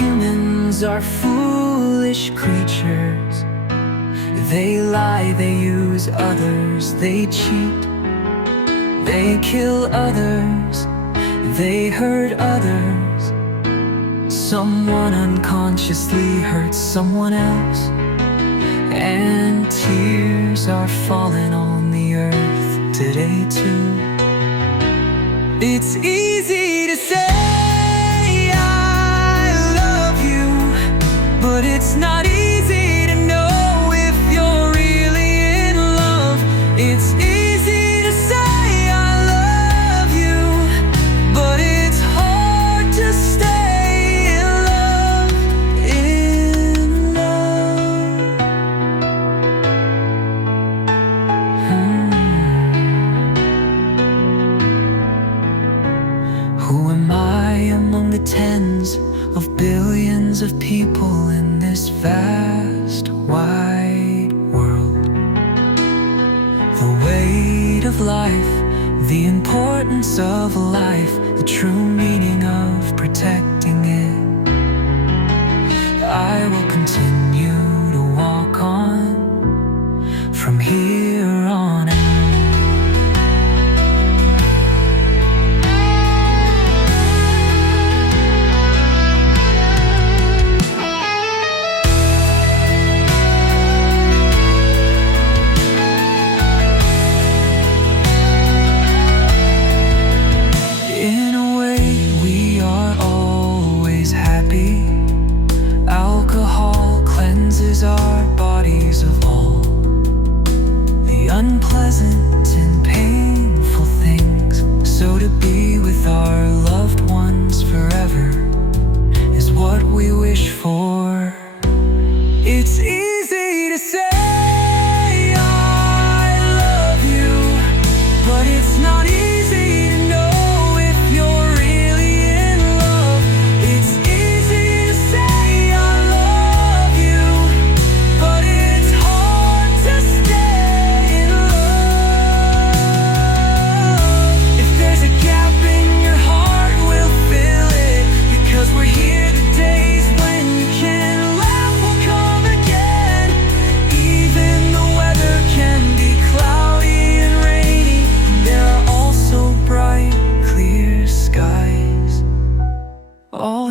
humans are foolish creatures. They lie, they use others, they cheat, they kill others, they hurt others. Someone unconsciously hurts someone else, and tears are falling on the earth today too. It's easy to say I love you, but it's not easy to know if you're really in love. It's easy to say I love you, but it's hard to stay in love, in love. Who am I among the tens of billions of people in this vast, wide world? The weight of life, the importance of life, the true meaning of protecting it. I will continue to walk on from here on out. Alcohol cleanses our bodies of all the unpleasant and painful things. So to be with our loved ones forever is what we wish for. It's easy to say I love you, but it's not easy to know if you're really in love. It's easy to say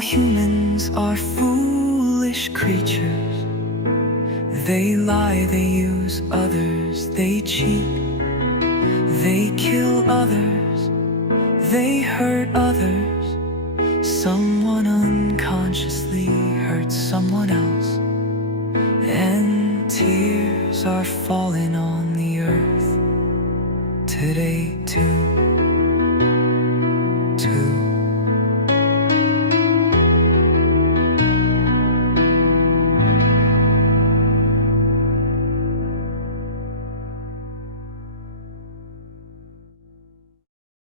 humans are foolish creatures. They lie, they use others, they cheat, they kill others, they hurt others. Someone unconsciously hurts someone else, and tears are falling on